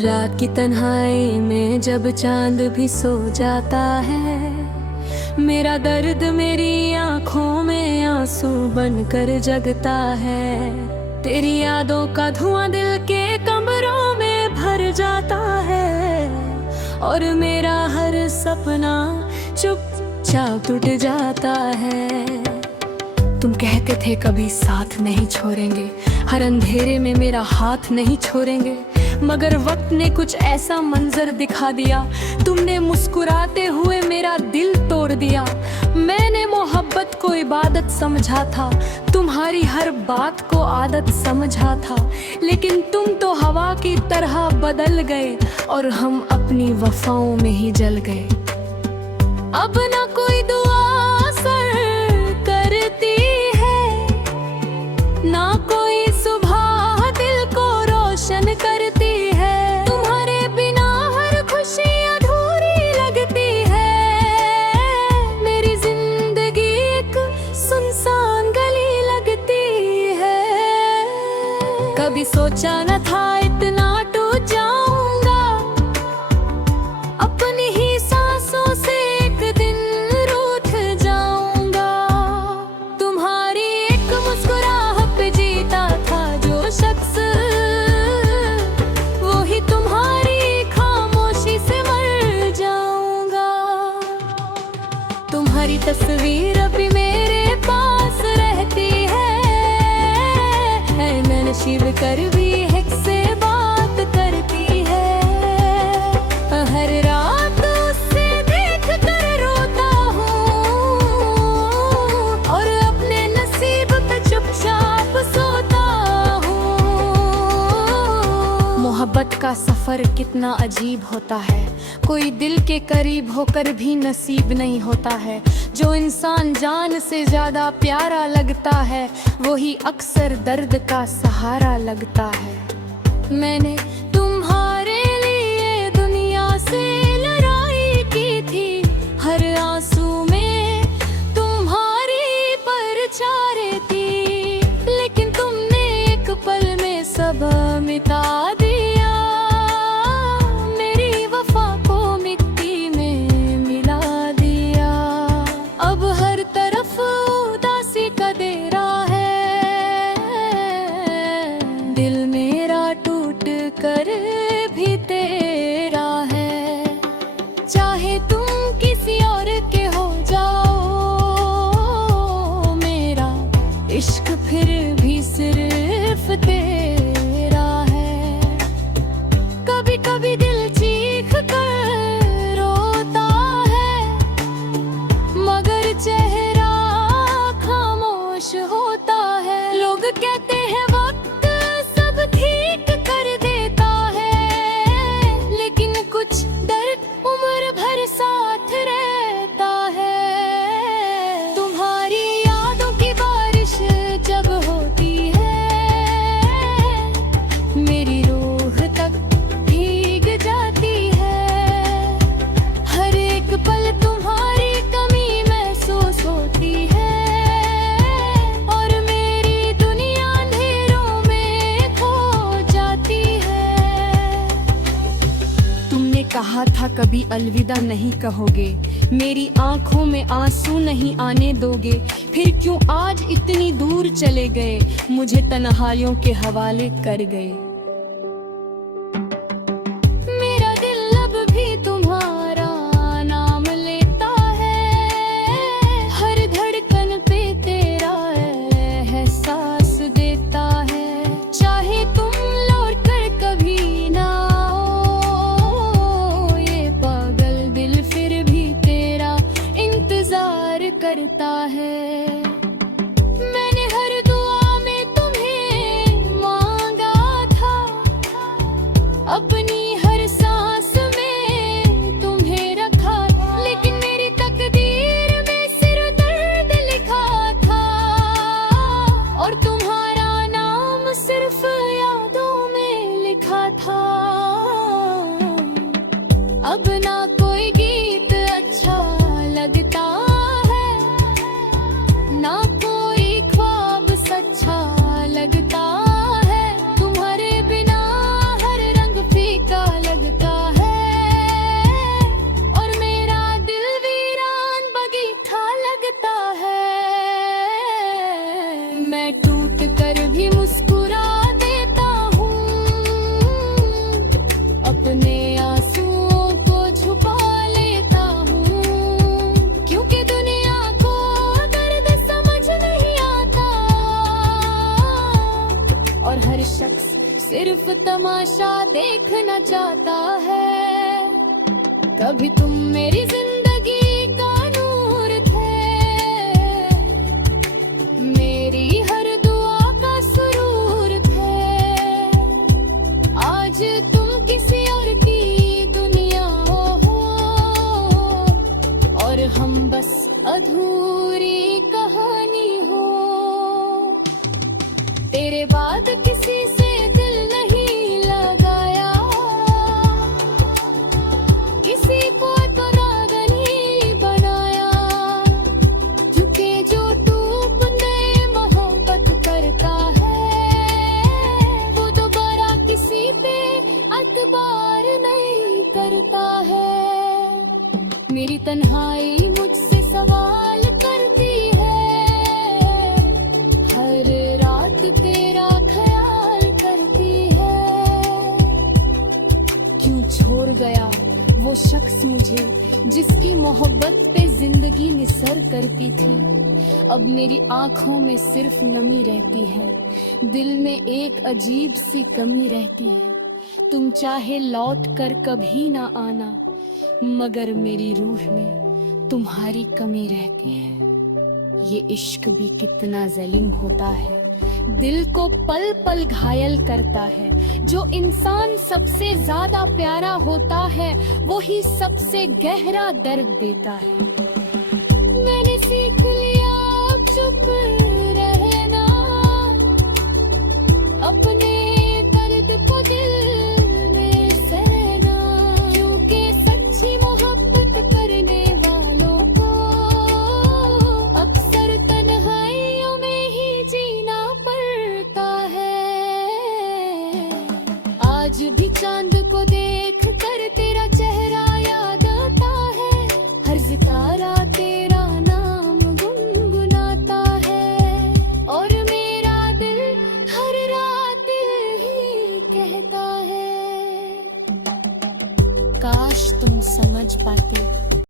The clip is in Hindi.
रात की तन्हाई में जब चांद भी सो जाता है, मेरा दर्द मेरी आंखों में आंसू बनकर जगता है। तेरी यादों का धुआं दिल के कमरों में भर जाता है, और मेरा हर सपना चुपचाप टूट जाता है। तुम कहते थे कभी साथ नहीं छोड़ेंगे, हर अंधेरे में मेरा हाथ नहीं छोड़ेंगे, मगर वक्त ने कुछ ऐसा मंजर दिखा दिया। तुमने मुस्कुराते हुए मेरा दिल तोड़ दिया। मैंने मोहब्बत को इबादत समझा था, तुम्हारी हर बात को आदत समझा था, लेकिन तुम तो हवा की तरह बदल गए और हम अपनी वफाओं में ही जल गए। अब ना कोई दुआ असर करती है, ना कोई सुबह दिल को रोशन करती है। तुम्हारे बिना हर खुशी अधूरी लगती है। मेरी जिंदगी एक सुनसान गली लगती है। कभी सोचा न था इतना टूट जाऊंगा, अपनी ही सांसों से एक दिन रूठ जाऊंगा। तुम्हारी एक मुस्कुराहट पे जीता था जो शख्स, वो ही तुम्हारी खामोशी से मर जाऊंगा। तुम्हारी तस्वीर अभी मेरे पास रहती है, मैं नशीब कर भी एक से बात करती है। हर रात उससे देख कर रोता हूँ, और अपने नसीब पे चुपचाप सोता हूँ। मोहब्बत का सफर कितना अजीब होता है, कोई दिल के करीब होकर भी नसीब नहीं होता है। जो इंसान जान से ज्यादा प्यारा लगता है, वही अक्सर दर्द का सहारा लगता है। मैंने तुम्हारे लिए दुनिया से लड़ाई की थी, हर आंसू में तुम्हारी परछाई थी, लेकिन तुमने एक पल में सब मिटा दिया। मेरी वफा को मिट्टी में मिला दिया। अब हर तरफ उदासी का डेरा है, दिल मेरा टूट कर भी तेरा है। चाहे तुम किसी और के हो जाओ, मेरा इश्क फिर भी सिर्फ तेरा है। कभी कभी दिल चीख कर रोता है, मगर चेहरा खामोश होता है। लोग कहते हैं वक्त सब ठीक कर देता है, लेकिन कुछ दर्द उम्र भर साथ रहता है। तुम्हारी यादों की बारिश जब होती है, मेरी रूह तक भीग जाती है। हर एक पल तुम्हारी कमी महसूस होती है, और मेरी दुनिया अंधेरों में खो जाती है। तुमने कहा था कभी अलविदा नहीं कहोगे, मेरी आंखों में आंसू नहीं आने दोगे, फिर क्यों आज इतनी दूर चले गए, मुझे तन्हाइयों के हवाले कर गए। मेरा दिल अब भी तुम्हारा नाम लेता है, हर धड़कन पे तेरा एहसास देता है। चाहे तुम लौट कर कभी ना आओ, ये पागल दिल फिर भी तेरा इंतजार करता है। मैंने हर दुआ में तुम्हें मांगा था, अपनी हर सांस में तुम्हें रखा, लेकिन मेरी तकदीर में सिर्फ दर्द लिखा था, और तुम्हारा नाम सिर्फ यादों में लिखा था। अब ना कोई गीत अच्छा लगता है, सिर्फ तमाशा देखना चाहता है। कभी तुम मेरी जिंदगी का नूर थे, मेरी हर दुआ का सुरूर थे। आज तुम किसी और की दुनिया हो और हम बस अधूरी कहानी हो। तेरे बाद किसी से दिल नहीं लगाया, किसी को तो नागन ही बनाया। झुके जो टूप नए मोहब्बत करता है, वो दोबारा किसी पे अतबार नहीं करता है। मेरी तन्हाई मुझसे सवाल करती है, हर रात तेरा ख्याल करती है। क्यों छोड़ गया वो शख्स मुझे, जिसकी मोहब्बत पे जिंदगी निसर करती थी। अब मेरी आंखों में सिर्फ नमी रहती है, दिल में एक अजीब सी कमी रहती है। तुम चाहे लौट कर कभी ना आना, मगर मेरी रूह में तुम्हारी कमी रहती है। ये इश्क भी कितना ज़लीम होता है, दिल को पल पल घायल करता है। जो इंसान सबसे ज्यादा प्यारा होता है, वो ही सबसे गहरा दर्द देता है। मैंने सीख